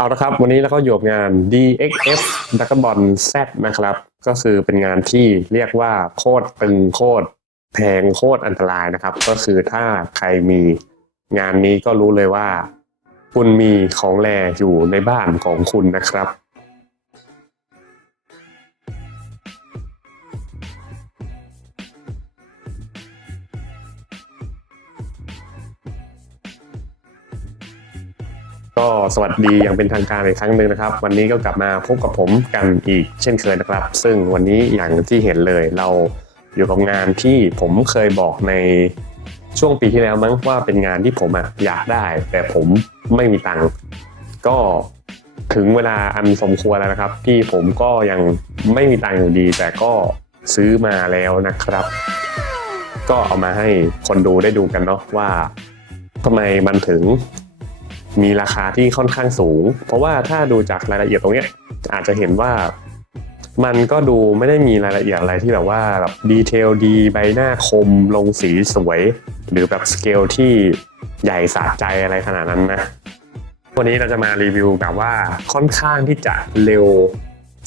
เอาละครับวันนี้เราก็อยู่กับงาน DXF Dragon Ball Z นะครับ ก็คือเป็นงานที่เรียกว่าโคตรตึงโคตรแพงโคตรอันตรายนะครับ ก็คือถ้าใครมีงานนี้ก็รู้เลยว่า คุณมีของแรอยู่ในบ้านของคุณนะครับ ก็สวัสดีอย่างเป็นทางการอีกครั้งหนึ่งนะครับ วันนี้ก็กลับมาพบกับผมกันอีกเช่นเคยนะครับ ซึ่งวันนี้อย่างที่เห็นเลยเราอยู่กับงานที่ผมเคยบอกในช่วงปีที่แล้วมั้งว่าเป็นงานที่ผมอะอยากได้ แต่ผมไม่มีตังค์ก็ถึงเวลาอันสมควรแล้วนะครับ ที่ผมก็ยังไม่มีตังค์อยู่ดี แต่ก็ซื้อมาแล้วนะครับ ก็เอามาให้คนดูได้ดูกันเนาะว่าทำไมมันถึง มีราคาที่ค่อนข้างสูง เพราะว่าถ้าดูจากรายละเอียดตรงเนี้ยอาจจะเห็นว่ามันก็ดูไม่ได้มีรายละเอียดอะไรที่แบบว่าแบบดีเทลดีใบหน้าคมลงสีสวย หรือแบบสเกลที่ใหญ่สะใจอะไรขนาดนั้นนะวันนี้เราจะมารีวิวแบบว่าค่อนข้างที่จะเร็ว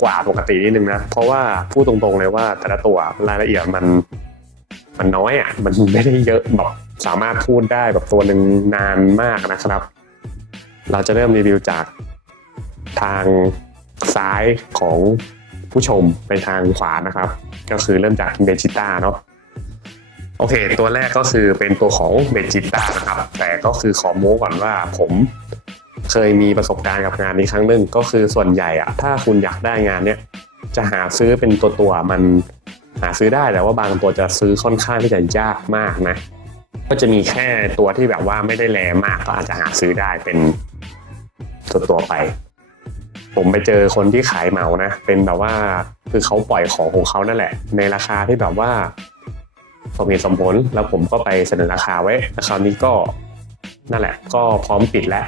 กว่าปกตินิดนึงนะ เพราะว่าพูดตรงๆเลยว่าแต่ละตัวรายละเอียดมัน มันน้อยอะมันไม่ได้เยอะแบบสามารถพูดได้แบบตัวหนึ่งนานมากนะครับ เราจะเริ่มรีวิวจากทางซ้ายของผู้ชมไปทางขวานะครับ ก็คือเริ่มจากเบจิต้าเนาะโอเค ตัวแรกก็คือเป็นตัวของเบจิต้านะครับ แต่ก็คือขอโม้ก่อนว่าผมเคยมีประสบการณ์กับงานนี้ครั้งหนึ่งก็คือส่วนใหญ่อะถ้าคุณอยากได้งานเนี้ยจะหาซื้อเป็นตัวตัวมันหาซื้อได้แต่ว่าบางตัวจะซื้อค่อนข้างที่จะยากมากนะก็จะมีแค่ตัวที่แบบว่าไม่ได้แรงมากก็อาจจะหาซื้อได้เป็น ตัวตัวๆไป ผมไปเจอคนที่ขายเหมานะ เป็นแบบว่าคือเขาปล่อยของของเขานั่นแหละ ในราคาที่แบบว่าสมเหตุสมผลแล้วผมก็ไปเสนอราคาไว้คราวนี้ก็นั่นแหละ ก็พร้อมปิดแล้ว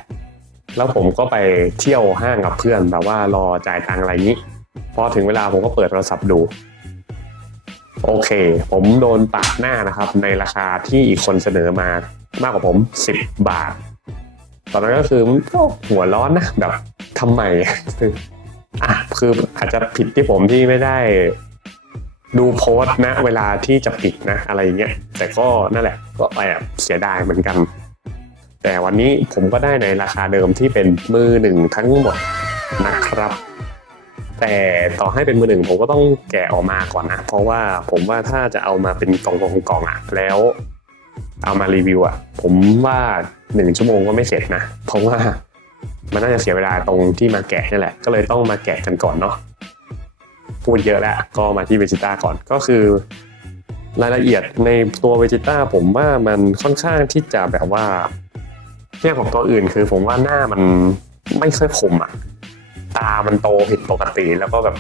แล้วผมก็ไปเที่ยวห้างกับเพื่อนแบบว่ารอจ่ายตังอะไรนี้พอถึงเวลาผมก็เปิดโทรศัพท์ดู โอเค ผมโดนปาดหน้านะครับ ในราคาที่อีกคนเสนอมามากกว่าผม 10 บาท ตอนนั้นก็คือก็หัวร้อนนะแบบทำไมคืออะคืออาจจะผิดที่ผมที่ไม่ได้ดูโพสต์นะ เวลาที่จะปิดนะ อะไรเงี้ยแต่ก็นั่นแหละ ก็แอบเสียดายเหมือนกัน แต่วันนี้ผมก็ได้ในราคาเดิมที่เป็นมือหนึ่งทั้งหมดนะครับ แต่ต่อให้เป็นมือหนึ่งผมก็ต้องแกะออกมาก่อนนะ เพราะว่าผมว่าถ้าจะเอามาเป็นกล่องกล่องกล่องอะแล้ว เอามารีวิวอะผมว่าหนึ่งชั่วโมงก็ไม่เสร็จนะ เพราะว่ามันน่าจะเสียเวลาตรงที่มาแกะนี่แหละ ก็เลยต้องมาแกะกันก่อนเนาะพูดเยอะแล้วก็มาที่เวจิต้าก่อนก็คือ รายละเอียดในตัวเวจิต้าผมว่ามันค่อนข้างที่จะแบบว่าเทียบกับตัวอื่นคือผมว่าหน้ามันไม่ค่อยคมอะตามันโตผิดปกติแล้วก็แบบ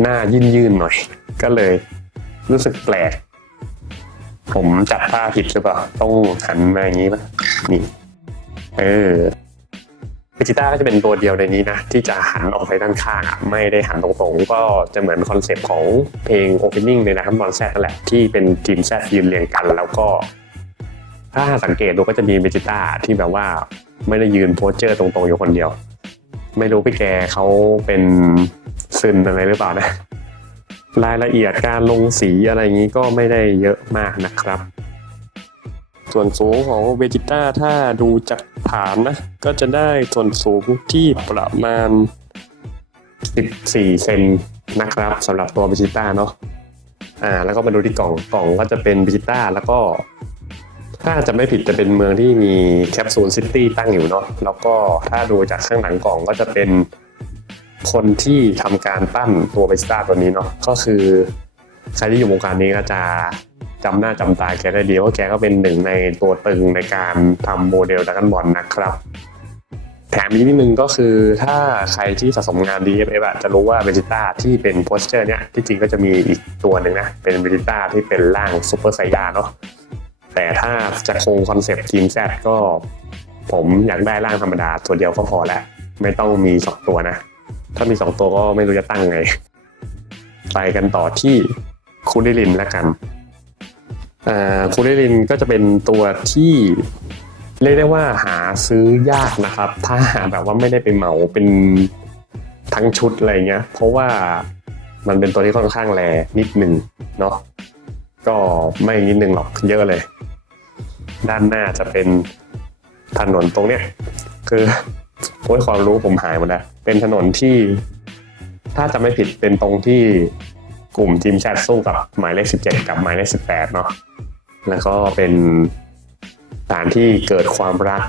หน้ายืนยื่นๆหน่อย ก็เลยรู้สึกแปลก ผมจัดท่าผิดหรือเปล่า ต้องหันมาอย่างนี้ป่ะนี่ เออเวจิต้าก็จะเป็นตัวเดียวในนี้นะ ที่จะหันออกไปด้านข้างอะไม่ได้หันตรงๆ ก็จะเหมือนคอนเซปต์ของเพลง Opening ในนะครับบอลแซดนั่นแหละ ที่เป็นทีมแซดยืนเรียงกัน แล้วก็ ถ้าสังเกตดูก็จะมีเวจิต้าที่แบบว่าไม่ได้ยืนโพสเจอร์ตรงๆอยู่คนเดียว ไม่รู้พี่แกเขาเป็นซึนอะไรหรือเปล่านะ รายละเอียดการลงสีอะไรอย่างนี้ก็ไม่ได้เยอะมากนะครับ ส่วนสูงของเวจิต้าถ้าดูจากฐานนะ ก็จะได้ส่วนสูงที่ประมาณ 14 เซนนะครับสำหรับตัวเวจิต้าเนาะอ่าแล้วก็มาดูที่กล่องกล่องก็จะเป็นเวจิต้าแล้วก็ถ้าจะไม่ผิดจะเป็นเมืองที่มีแคปซูลซิตี้ตั้งอยู่เนาะแล้วก็ถ้าดูจากข้างหลังกล่องก็จะเป็น คนที่ทำการปั้นตัวเบสต้าตัวนี้เนาะก็คือ ใครที่อยู่วงการนี้ก็จะจำหน้าจำตาแกได้ดีว่าแกก็เป็นหนึ่งในตัวตึงในการทำโมเดลดักกันบอลนะครับแถมอีกนิดนึงก็คือถ้าใครที่สะสมงาน DFF อะจะรู้ว่าเบจิต้าที่เป็นโพสเจอร์เนี่ยที่จริงก็จะมีอีกตัวหนึ่งนะเป็นเบจิต้าที่เป็นร่างซูเปอร์ไซยาเนาะแต่ถ้าจะคงคอนเซปต์ทีมแซดก็ ผมอยากได้ร่างธรรมดาตัวเดียวก็พอแล้ว ไม่ต้องมีสองตัวนะ ถ้ามีสองตัวก็ไม่รู้จะตั้งไง ไปกันต่อที่คูริลินแล้วกันอ่าคูริลินก็จะเป็นตัวที่เรียกได้ว่าหาซื้อยากนะครับ ถ้าหาแบบว่าไม่ได้ไปเหมาเป็นทั้งชุดอะไรเงี้ย เพราะว่ามันเป็นตัวที่ค่อนข้างแรนิดหนึ่งเนาะก็ไม่นิดหนึ่งหรอกเยอะเลย ด้านหน้าจะเป็นถนนตรงเนี้ยคือ โอ้ยความรู้ผมหายหมดแล้วเป็นถนนที่ ถ้าจะไม่ผิดเป็นตรงที่กลุ่มทีมแชทสู้กับหมายเลข17กับหมายเลข18เนาะแล้วก็เป็นสถานที่เกิดความรัก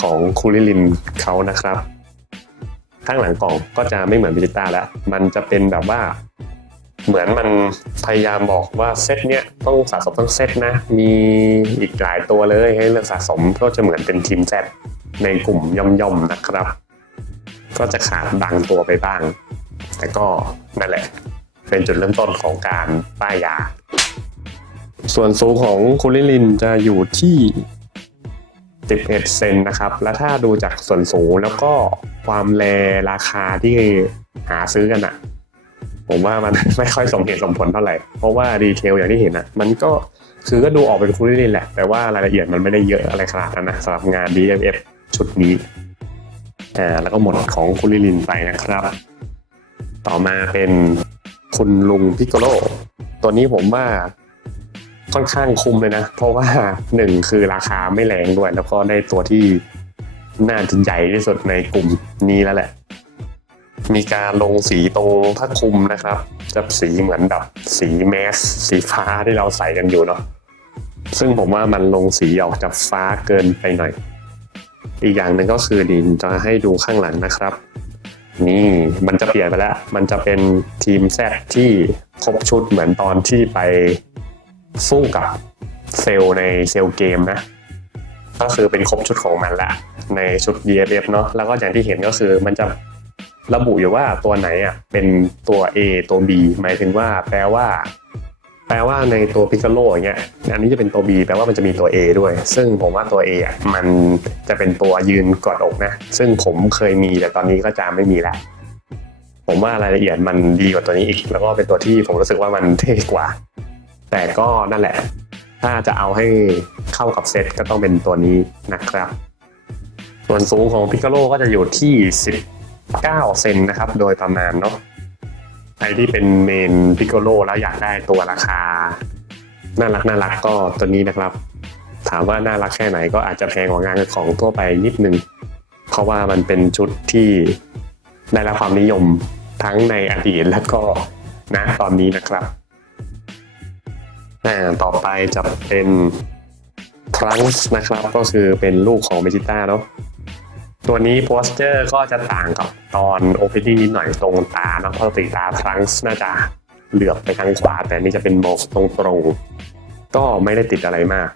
ของคูลิลินเขานะครับ ข้างหลังกล่องก็จะไม่เหมือนบิจิต้าแล้ว มันจะเป็นแบบว่า เหมือนมันพยายามบอกว่าเซตเนี้ยต้องสะสมต้องเซตนะ มีอีกหลายตัวเลยให้เลือกสะสมก็จะเหมือนเป็นทีมแซด ในกลุ่มย่อมๆนะครับ ก็จะขาดบางตัวไปบ้าง แต่ก็นั่นแหละ เป็นจุดเริ่มต้นของการป้ายยา ส่วนสูงของคุณลิลินจะอยู่ที่ 11 เซนนะครับ และถ้าดูจากส่วนสูงแล้วก็ความแลราคาที่หาซื้อกันอะผมว่ามันไม่ค่อยสมเหตุสมผลเท่าไหร่ เพราะว่าดีเทลอย่างที่เห็นอะมันก็คือก็ดูออกเป็นคุณลิลินแหละ แต่ว่ารายละเอียดมันไม่ได้เยอะอะไรขนาดนั้นนะสำหรับงาน DFF ชุดนี้อ่าแล้วก็หมดของคุลิลินไปนะครับ ต่อมาเป็นคุณลุงพิกโกโลตัวนี้ผมว่าค่อนข้างคุ้มเลยนะ เพราะว่าหนึ่งคือราคาไม่แรงด้วย แล้วก็ได้ตัวที่น่าจะใหญ่ที่สุดในกลุ่มนี้แล้วแหละ มีการลงสีตรงผ้าคลุมนะครับ จะสีเหมือนแบบสีแมส สีฟ้าที่เราใส่กันอยู่เนาะซึ่งผมว่ามันลงสีออกจากฟ้าเกินไปหน่อย อีกอย่างหนึ่งก็คือดินจะให้ดูข้างหลังนะครับ นี่มันจะเปลี่ยนไปแล้ว มันจะเป็นทีมแซดที่ครบชุดเหมือนตอนที่ไปสู้กับเซลในเซลเกมนะ ก็คือเป็นครบชุดของมันแหละในชุด DFF เนาะแล้วก็อย่างที่เห็นก็คือมันจะระบุอยู่ว่าตัวไหนอะเป็นตัว A ตัว B หมายถึงว่าแปลว่า แปลว่าในตัวพิกาโลอย่างเงี้ยอันนี้จะเป็นตัว B แปลว่ามันจะมีตัว A ด้วย ซึ่งผมว่าตัว A อะมันจะเป็นตัวยืนกอดอกนะ ซึ่งผมเคยมีแต่ตอนนี้ก็จะไม่มีแล้วผมว่ารายละเอียดมันดีกว่าตัวนี้อีก แล้วก็เป็นตัวที่ผมรู้สึกว่ามันเท่กว่า แต่ก็นั่นแหละ ถ้าจะเอาให้เข้ากับเซตก็ต้องเป็นตัวนี้นะครับ ส่วนสูงของพิกาโลก็จะอยู่ที่ 19 เซนนะครับ โดยประมาณเนาะ ใครที่เป็นเมนพิกโกโลแล้วอยากได้ตัวราคา น่ารักน่ารักก็ตัวนี้นะครับ ถามว่าน่ารักแค่ไหนก็อาจจะแพงกว่างานของทั่วไปนิดนึง เพราะว่ามันเป็นชุดที่ได้รับความนิยมทั้งในอดีตและก็ณตอนนี้นะครับอ่าต่อไปจะเป็นทรังส์นะครับ ก็คือเป็นลูกของเมจิต้าเนาะ ตัวนี้โพสเจอร์ก็จะต่างกับตอนโอเพนนิ่งนิดหน่อยตรงตานะเพราะติตาทรังส์น่าจะเหลือบไปทางขวา แต่นี่จะเป็นโมกตรงตรงก็ไม่ได้ติดอะไรมาก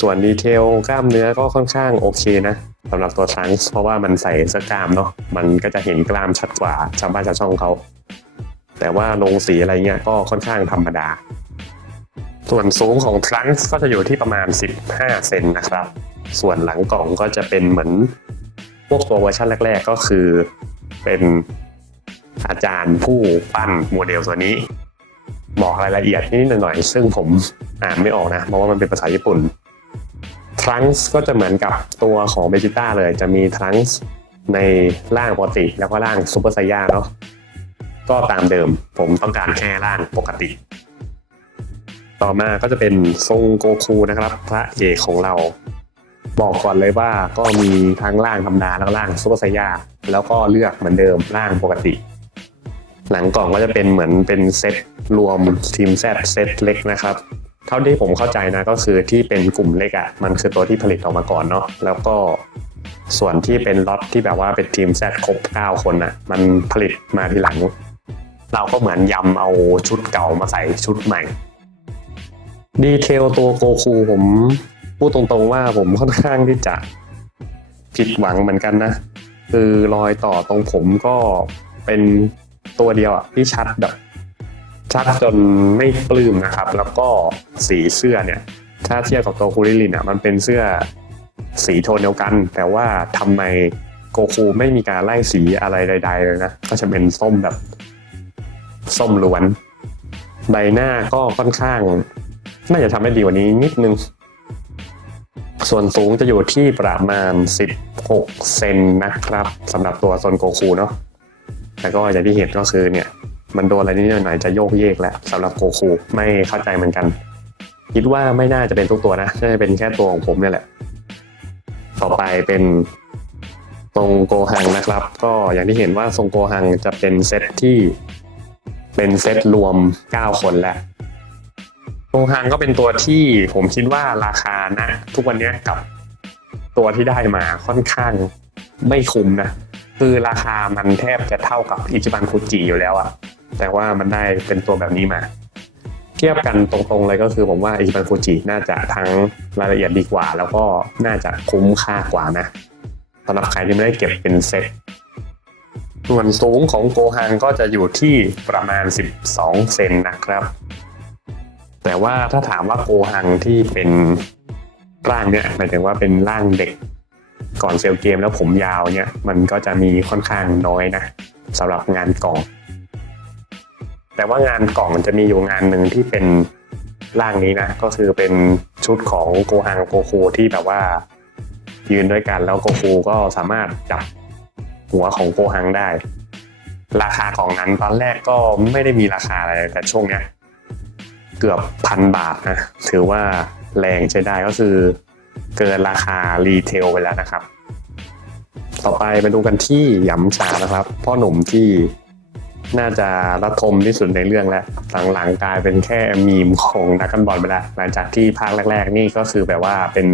ส่วนดีเทลกล้ามเนื้อก็ค่อนข้างโอเคนะสำหรับตัวทรังส์เพราะว่ามันใส่เสื้อกล้ามเนาะมันก็จะเห็นกล้ามชัดกว่าชาวบ้านชาวช่องเขา แต่ว่าลงสีอะไรเงี้ยก็ค่อนข้างธรรมดา ส่วนสูงของทรังส์ก็จะอยู่ที่ประมาณ 15 เซนนะครับ ส่วนหลังกล่องก็จะเป็นเหมือน พวกตัวเวอร์ชันแรก ๆ ก็คือเป็นอาจารย์ผู้ปั้นโมเดลตัวนี้ บอกรายละเอียดนิดหน่อยๆซึ่งผมอ่านไม่ออกนะเพราะว่ามันเป็นภาษาญี่ปุ่นทรังส์ก็จะเหมือนกับตัวของเบจิต้าเลยจะมีทรังส์ในร่างปกติ แล้วก็ร่างซูเปอร์ไซย่าเนาะก็ตามเดิมผมต้องการแค่ร่างปกติ ต่อมาก็จะเป็นทรงโกคูนะครับ พระเอกของเรา บอกก่อนเลยว่าก็มีทั้งร่างธรรมดาแล้วก็ร่างซูเปอร์ไซยาแล้วก็เลือกเหมือนเดิมร่างปกติ หลังกล่องก็จะเป็นเหมือนเป็นเซตรวมทีมแซดเซตเล็กนะครับเท่าที่ผมเข้าใจนะก็คือที่เป็นกลุ่มเล็กอะ่ะมันคือตัวที่ผลิตออกมาก่อนเนาะแล้วก็ส่วนที่เป็นล็อตที่แบบว่าเป็นทีมแซดครบ 9 คนอะ่ะมันผลิตมาทีหลัง เราก็เหมือนยำเอาชุดเก่ามาใส่ชุดใหม่ดีเทลตัวโกคูผม พูดตรงๆว่าผมค่อนข้างที่จะผิดหวังเหมือนกันนะ คือรอยต่อตรงผมก็เป็นตัวเดียวอะที่ชัดแบบชัดจนไม่ปลื้มนะครับ แล้วก็สีเสื้อเนี่ย ถ้าเทียบกับตัวคูริลินอะมันเป็นเสื้อสีโทนเดียวกัน แต่ว่าทำไมโกคูไม่มีการไล่สีอะไรใด ๆ เลยนะ ก็จะเป็นส้มแบบ ส้มล้วน ใบหน้าก็ค่อนข้าง น่าจะทำได้ดีกว่านี้นิดนึง ส่วนสูงจะอยู่ที่ประมาณ 16 เซนนะครับสำหรับตัวโซนโกคูเนาะแล้วก็อย่างที่เห็นก็คือเนี่ย มันโดนอะไรนิดหน่อยจะโยกเยกแล้วสำหรับโกคูไม่เข้าใจเหมือนกัน คิดว่าไม่น่าจะเป็นทุกตัวนะน่าจะเป็นแค่ตัวของผมเนี่ยแหละ ต่อไปเป็นทรงโกหังนะครับ ก็อย่างที่เห็นว่าทรงโกหังจะเป็นเซตที่เป็นเซตรวม 9 คนแล้ว โกหังก็เป็นตัวที่ผมคิดว่าราคานะ ทุกวันนี้กับตัวที่ได้มาค่อนข้างไม่คุ้มนะ คือราคามันแทบจะเท่ากับอิจิบันฟูจิอยู่แล้วอะแต่ว่ามันได้เป็นตัวแบบนี้มา เทียบกันตรงๆเลยก็คือผมว่าอิจิบันฟูจิน่าจะทั้งรายละเอียดดีกว่า แล้วก็น่าจะคุ้มค่ากว่านะสำหรับใครที่ไม่ได้เก็บเป็นเซ็ตส่วนสูงของโกฮังก็จะอยู่ที่ประมาณ 12 เซนนะครับ แต่ว่าถ้าถามว่าโกฮังที่เป็นร่างเนี่ยหมายถึงว่าเป็นร่างเด็กก่อนเซลเกมแล้วผมยาวเนี่ย มันก็จะมีค่อนข้างน้อยนะสำหรับงานกล่อง แต่ว่างานกล่องจะมีอยู่งานหนึ่งที่เป็นร่างนี้นะ ก็คือเป็นชุดของโกฮังโกคูที่แบบว่า ยืนด้วยกันแล้วโกคูก็สามารถจับหัวของโกฮังได้ ราคาของนั้นตอนแรกก็ไม่ได้มีราคาอะไรแต่ช่วงเนี้ย เกือบพันบาทนะ ถือว่าแรงใช้ได้ก็คือเกินราคารีเทลไปแล้วนะครับ ต่อไปไปดูกันที่ยำชานะครับ พ่อหนุ่มที่น่าจะระทมที่สุดในเรื่องแล้ว หลังๆกลายเป็นแค่มีมของนักกันบอลไปแล้ว หลังจากที่ภาคแรก ๆ นี่ก็คือแบบว่าเป็น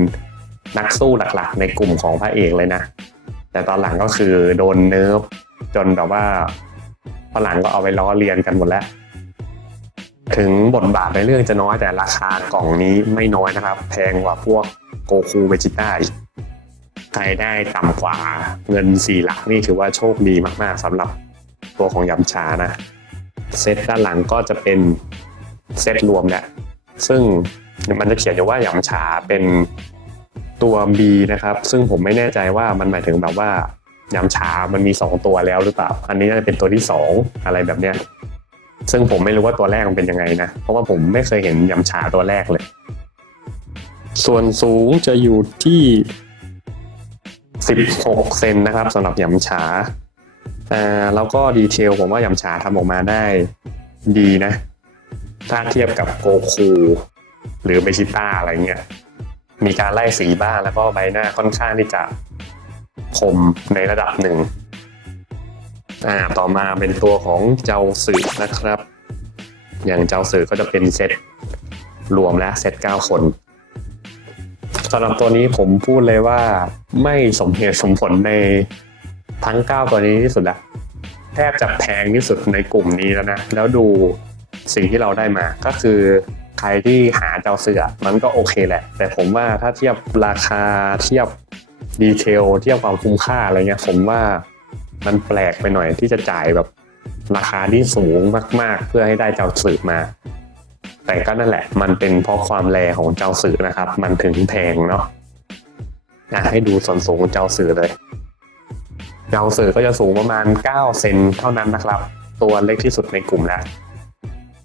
นักสู้หลักๆ ในกลุ่มของพระเอกเลยนะ แต่ตอนหลังก็คือโดนเนิร์ฟจนแบบว่าฝรั่งก็เอาไปล้อเลียนกันหมดแล้ว ถึงบทบาทในเรื่องจะน้อยแต่ราคากล่องนี้ไม่น้อยนะครับ แพงกว่าพวกโกคูเวจิต้าใครได้ต่ำกว่าเงินสี่หลักนี่ถือว่าโชคดีมากๆสำหรับตัวของยำชานะ เซตด้านหลังก็จะเป็นเซตรวมแหละซึ่งมันจะเขียนอยู่ว่ายำชาเป็นตัว B นะครับ ซึ่งผมไม่แน่ใจว่ามันหมายถึงแบบว่ายำชามันมี 2 ตัวแล้วหรือเปล่า อันนี้น่าจะเป็นตัวที่ 2 อะไรแบบเนี้ย ซึ่งผมไม่รู้ว่าตัวแรกมันเป็นยังไงนะ เพราะว่าผมไม่เคยเห็นยำชาตัวแรกเลย ส่วนสูงจะอยู่ที่ 16 เซนนะครับสำหรับยำชาอ่าแล้วก็ดีเทลผมว่ายำชาทำออกมาได้ดีนะ ถ้าเทียบกับโกคู หรือเบชิต้าอะไรเงี้ย มีการไล่สีบ้างแล้วก็ใบหน้าค่อนข้างที่จะคมในระดับหนึ่ง อ่าต่อมาเป็นตัวของเจ้าสื่อนะครับ อย่างเจ้าสื่อก็จะเป็นเซตรวมและเซต9คนสำหรับตัวนี้ผมพูดเลยว่าไม่สมเหตุสมผลในทั้ง 9 ตัวนี้ที่สุดละแทบจะแพงที่สุดในกลุ่มนี้แล้วนะ แล้วดูสิ่งที่เราได้มาก็คือใครที่หาเจ้าเสือมันก็โอเคแหละ แต่ผมว่าถ้าเทียบราคาเทียบดีเทลเทียบความคุ้มค่าอะไรเงี้ยผมว่า มันแปลกไปหน่อยที่จะจ่ายแบบราคาที่สูงมาก ๆ เพื่อให้ได้เจ้าสื่อมา แต่ก็นั่นแหละ มันเป็นเพราะความแรของเจ้าสือนะครับ มันถึงแพงเนาะอะให้ดูส่วนสูงเจ้าสือเลย เจ้าสือก็จะสูงประมาณ 9 เซนเท่านั้นนะครับ ตัวเล็กที่สุดในกลุ่มแล้ว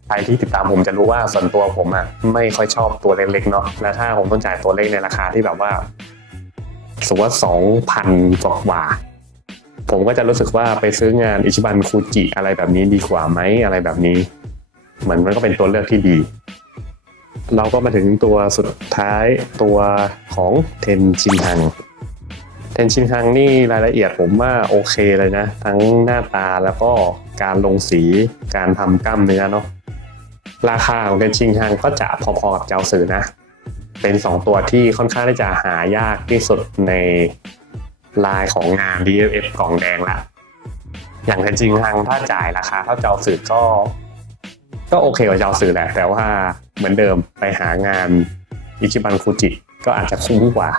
ใครที่ติดตามผมจะรู้ว่าส่วนตัวผมอะไม่ค่อยชอบตัวเล็กๆเนาะและถ้าผมต้องจ่ายตัวเล็กในราคาที่แบบว่าสมมติว่าสองพันกว่า ผมก็จะรู้สึกว่าไปซื้องานอิชิบันคูจิอะไรแบบนี้ดีกว่าไหมอะไรแบบนี้ เหมือนมันก็เป็นตัวเลือกที่ดี เราก็มาถึงตัวสุดท้ายตัวของเทนชินฮังเทนชินฮังนี่รายละเอียดผมว่าโอเคเลยนะ ทั้งหน้าตาแล้วก็การลงสีการทำกล้ามเนื้อเนาะราคาของเทนชินฮังก็จะพอๆกับเจ้าสื่อนะ เป็น 2 ตัวที่ค่อนข้างที่จะหายากที่สุดใน ลายของงาน DFF กล่องแดงละ อย่างเทนชินฮังถ้าจ่ายราคาเท่าเจ้าสื่อก็ ก็โอเคกว่าเจ้าสื่อแหละ แต่ว่าเหมือนเดิมไปหางานอิชิบันคูจิก็อาจจะคุ้มกว่า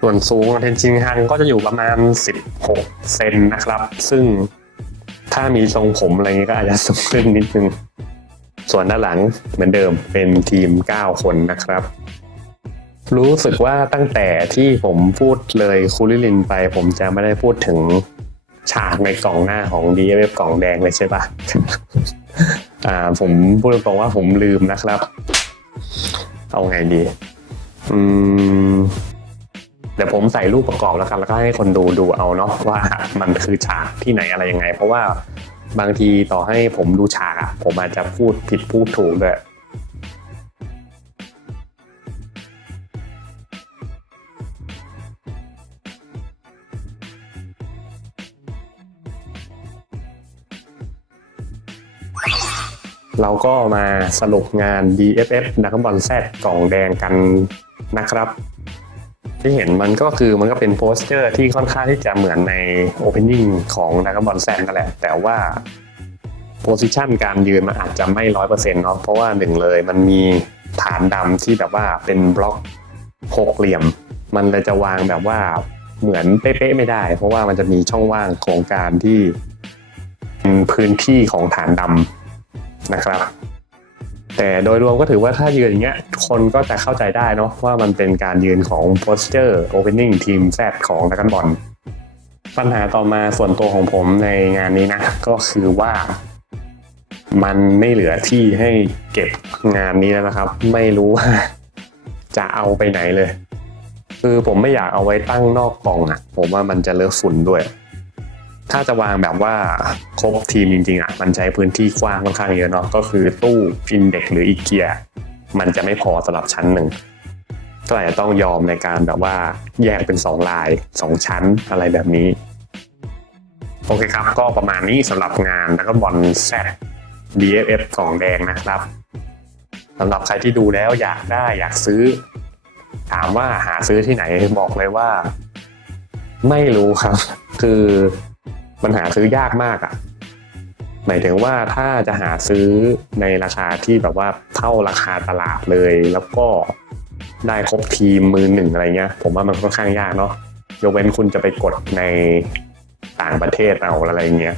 ส่วนสูงของเทนชินฮังก็จะอยู่ประมาณ 16 เซนนะครับ ซึ่งถ้ามีทรงผมอะไรเงี้ยก็อาจจะสูงขึ้นนิดนึง ส่วนด้านหลังเหมือนเดิมเป็นทีม 9 คนนะครับ รู้สึกว่าตั้งแต่ที่ผมพูดเลยคูลิลินไป ผมจะไม่ได้พูดถึงฉากในกล่องหน้าของ d f f กล่องแดงเลยใช่ปะอ่า ผมพูดตรงว่าผมลืมนะครับ เอาไงดี อืมเดี๋ยวผมใส่รูปประกอบแล้วกัน แล้วก็ให้คนดูดูเอาเนาะว่ามันคือฉากที่ไหนอะไรยังไง เพราะว่าบางทีต่อให้ผมดูฉากอะผมอาจจะพูดผิดพูดถูกด้วย เราก็มาสรุปงาน DFF นักบอลแซดกล่องแดงกันนะครับ ที่เห็นมันก็คือมันก็เป็นโปสเตอร์ที่ค่อนข้างที่จะเหมือนใน Opening ของนักบอลแซดนั่นแหละ แต่ว่าโพซิชันการยืนมันอาจจะไม่ร้อยเปอร์เซ็นต์เนาะเพราะว่าหนึ่งเลยมันมีฐานดำที่แบบว่าเป็นบล็อกหกเหลี่ยม มันเลยจะวางแบบว่าเหมือนเป๊ะๆไม่ได้ เพราะว่ามันจะมีช่องว่างของการที่เป็นพื้นที่ของฐานดำ นะครับ แต่โดยรวมก็ถือว่าถ้ายืนอย่างเงี้ย คนก็จะเข้าใจได้เนาะว่ามันเป็นการยืนของโพสเจอร์โอเพนนิ่งทีมแซดของนักบอลปัญหาต่อมาส่วนตัวของผมในงานนี้นะ ก็คือว่ามันไม่เหลือที่ให้เก็บงานนี้แล้วนะครับ ไม่รู้ว่าจะเอาไปไหนเลย คือผมไม่อยากเอาไว้ตั้งนอกกล่องอะผมว่ามันจะเลอะฝุ่นด้วย ถ้าจะวางแบบว่าครบทีมจริงๆอะมันใช้พื้นที่กว้างค่อนข้างเยอะเนาะก็คือตู้ฟินเด็กหรืออีเกียมันจะไม่พอสำหรับชั้นหนึ่งก็อาจจะต้องยอมในการแบบว่าแยกเป็นสองลายสองชั้นอะไรแบบนี้ โอเคครับ ก็ประมาณนี้สำหรับงานแล้วก็บอลแซด DFF กล่องแดงนะครับสำหรับใครที่ดูแล้วอยากได้อยากซื้อ ถามว่าหาซื้อที่ไหนบอกเลยว่า ไม่รู้ครับ คือ มันหาซื้อยากมากอะ่ะหมายถึงว่าถ้าจะหาซื้อในราคาที่แบบว่าเท่าราคาตลาดเลย แล้วก็ได้ครบทีมมือหนึ่งอะไรเงี้ย ผมว่ามันค่อนข้างยากเนาะยกเว้นคุณจะไปกดในต่างประเทศเอาอะไรเงี้ย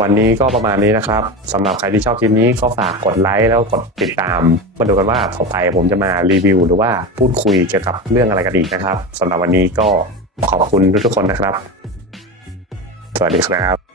วันนี้ก็ประมาณนี้นะครับสำหรับใครที่ชอบคลิปนี้ก็ฝากกดไลค์แล้วกดติดตาม มาดูกันว่าต่อไปผมจะมารีวิว หรือว่าพูดคุยเกี่ยวกับเรื่องอะไรกันอีกนะครับสำหรับวันนี้ก็ขอบคุณทุกๆคนนะครับ สวัสดีครับ